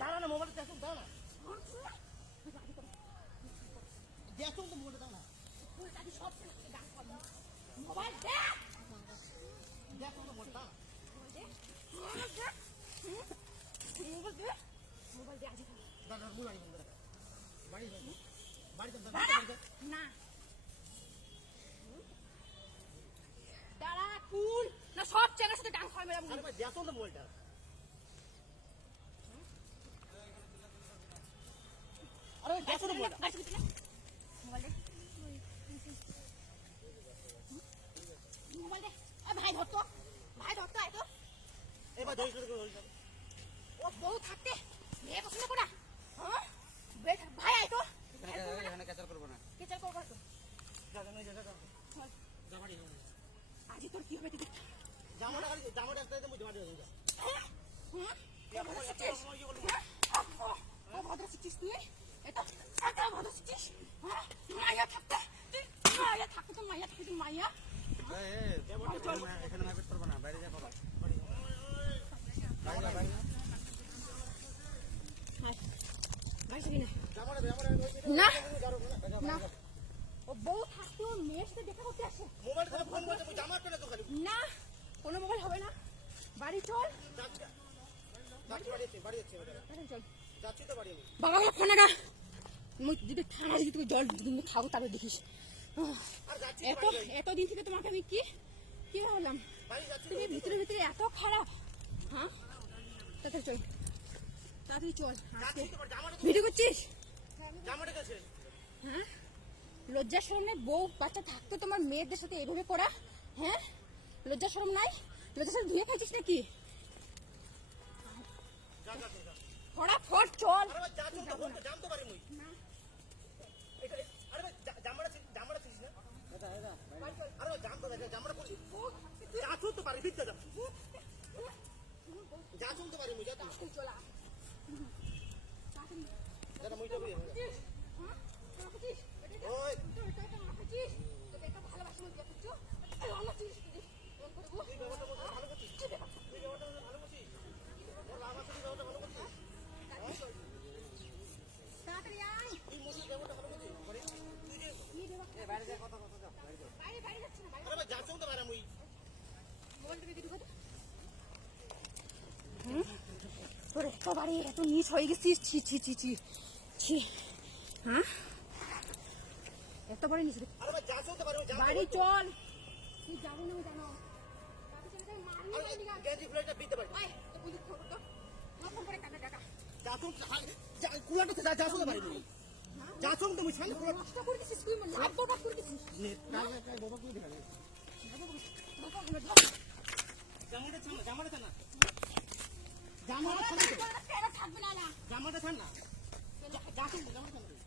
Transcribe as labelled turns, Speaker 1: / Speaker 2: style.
Speaker 1: দাঁড়া না মোবাইলটা দেখো দাঁড়া। না দেখো তো মোবাইলটা দাঁড়া
Speaker 2: মোবাইল দেখ
Speaker 1: দেখো তো মোবাইলটা
Speaker 2: মোবাইল দে। মোবাইল দে আজি
Speaker 1: দাঁড়া মোবাইল বাড়ি বাড়ি
Speaker 2: না দাঁড়া কুল না সব চ্যানেলের সাথে ডান্স হয় মেলাম
Speaker 1: আরে ভাই দেখো তো ভাই
Speaker 2: ধর তো ভাই ধর তো
Speaker 1: এবার ধরিস
Speaker 2: ও বউ থাকতে মেয়ে পছন্দ করা হ্যাঁ বে- ভাই আয় তো
Speaker 3: এখানে ক্যাচার করব না
Speaker 2: কে চাল করব তো
Speaker 1: যা যা যা যা
Speaker 2: চল
Speaker 1: যা বাড়ি যাও
Speaker 2: আজি তোর কি হবে তুই দেখ
Speaker 1: জামাটা খালি জামাটা একটা দিয়ে মুঝে বাড়ি যাও যা
Speaker 2: হ্যাঁ হ্যাঁ ভদ্র শিখিস ও ভদ্র শিখিস তুই এটা এটা ভদ্র শিখিস হ্যাঁ মাইয়া থাকতে তুই মাইয়া থাকতে তো মাইয়া থাকতে তুই মাইয়া
Speaker 3: এখানে মারপিট করব না
Speaker 2: না।
Speaker 1: জামাটা জামাটা
Speaker 2: না। না। ও বউ থাকতে ওর মেয়ের সাথে দেখা করতে আসে
Speaker 1: মোবাইল থেকে ফোন করছে তুই জামা পেলে তো খালি
Speaker 2: না কোনো মোবাইল হবে না বাড়ি চল
Speaker 1: যাচ্ছি যাচ্ছি বাড়ি যাচ্ছি বাড়ি যাচ্ছি এবার।
Speaker 2: তাড়াতাড়ি চল
Speaker 1: যাচ্ছি তো বাড়ি আমি
Speaker 2: বাবা ফোনে না যদি থানা যদি তুই জল দিন খাব, তারপর দেখিস। এত এতদিন থেকে তোমাকে আমি কি কি ভাবলাম। তুমি ভিতরে ভিতরে এত খারাপ। হ্যাঁ? তাড়াতাড়ি চল। তাড়াতাড়ি চল ভিডিও করছিস? হ্যাঁ? লজ্জা শরম নেই বউ বাচ্চা থাকতে তোমার মেয়েদের সাথে এইভাবে করা? হ্যাঁ? লজ্জা শরম নাই? লজ্জা সব ধুয়ে খাইছিস নাকি?
Speaker 1: যা যা যা, যা
Speaker 2: ফটাফট চল
Speaker 1: যা চলতে তো তো তো পারি মুই এটা আরে ভাই জা- জামাটা ছিস- জামাটা ছিস না আরে ভাই জাম তো দেখে জামাটা পরছি যাচ্ছি তো পারি ভিতরে যা যাচ্ছি তো পারি মুই যা তুই।
Speaker 2: তুই চল আ। তাড়াতাড়ি।
Speaker 1: দাদা মুই যাব এখন।
Speaker 2: হ্যাঁ? তোরা খাচ্ছিস? এটা এটা-
Speaker 1: ওই
Speaker 2: এটা এটা এটা আমরা খাচ্ছিস? তোকে একটা ভালোবাসি আমি বিয়ে করছি। এটা রান্না চিনিস তুই? এরকম করব?
Speaker 1: তুই ব্যাপারটা বলতে ভালো করছিস তুই ব্যাপারটা বলতে ভালো করছিস তোর লাভ আছে তুই ব্যাপারটা ভালো করছিস
Speaker 2: তাড়াতাড়ি আয়।
Speaker 1: তুই মুসলিম ব্যাপারটা ভালো করছিস মানে তুই যে
Speaker 2: কি দেবা?
Speaker 3: এ, বাইরে যা কথা কথা যা বাইরে যা।
Speaker 2: বাইরে বাইরে যাচ্ছে না বাইরে
Speaker 1: আরে ভাই যাচ্ছি তো পারি মুই
Speaker 2: মোবাইলটা বের করে দে। হুম? এত বাড়ি নিচ হয়ে গেছিস ছি ছি ছি ছি ছি হ্যাঁ এত বড় নিচ বাড়ি। চল তুই যাব না বাড়ি না না
Speaker 1: কুলাটা যা যাচ্ছি তো পারি মুই যাচ্ছি তো মুই সামনে কুলাটা
Speaker 2: নষ্ট করে দিছিস তুই লাভ বাবা করে দিছিস
Speaker 1: কাল কাল বাবা কই দেখা জামাটা ছাড় না। জামাটা ছাড় না জামাটা ছাড় না
Speaker 2: না না।
Speaker 1: জামাটা ছাড় না। জামাটা ছাড় না।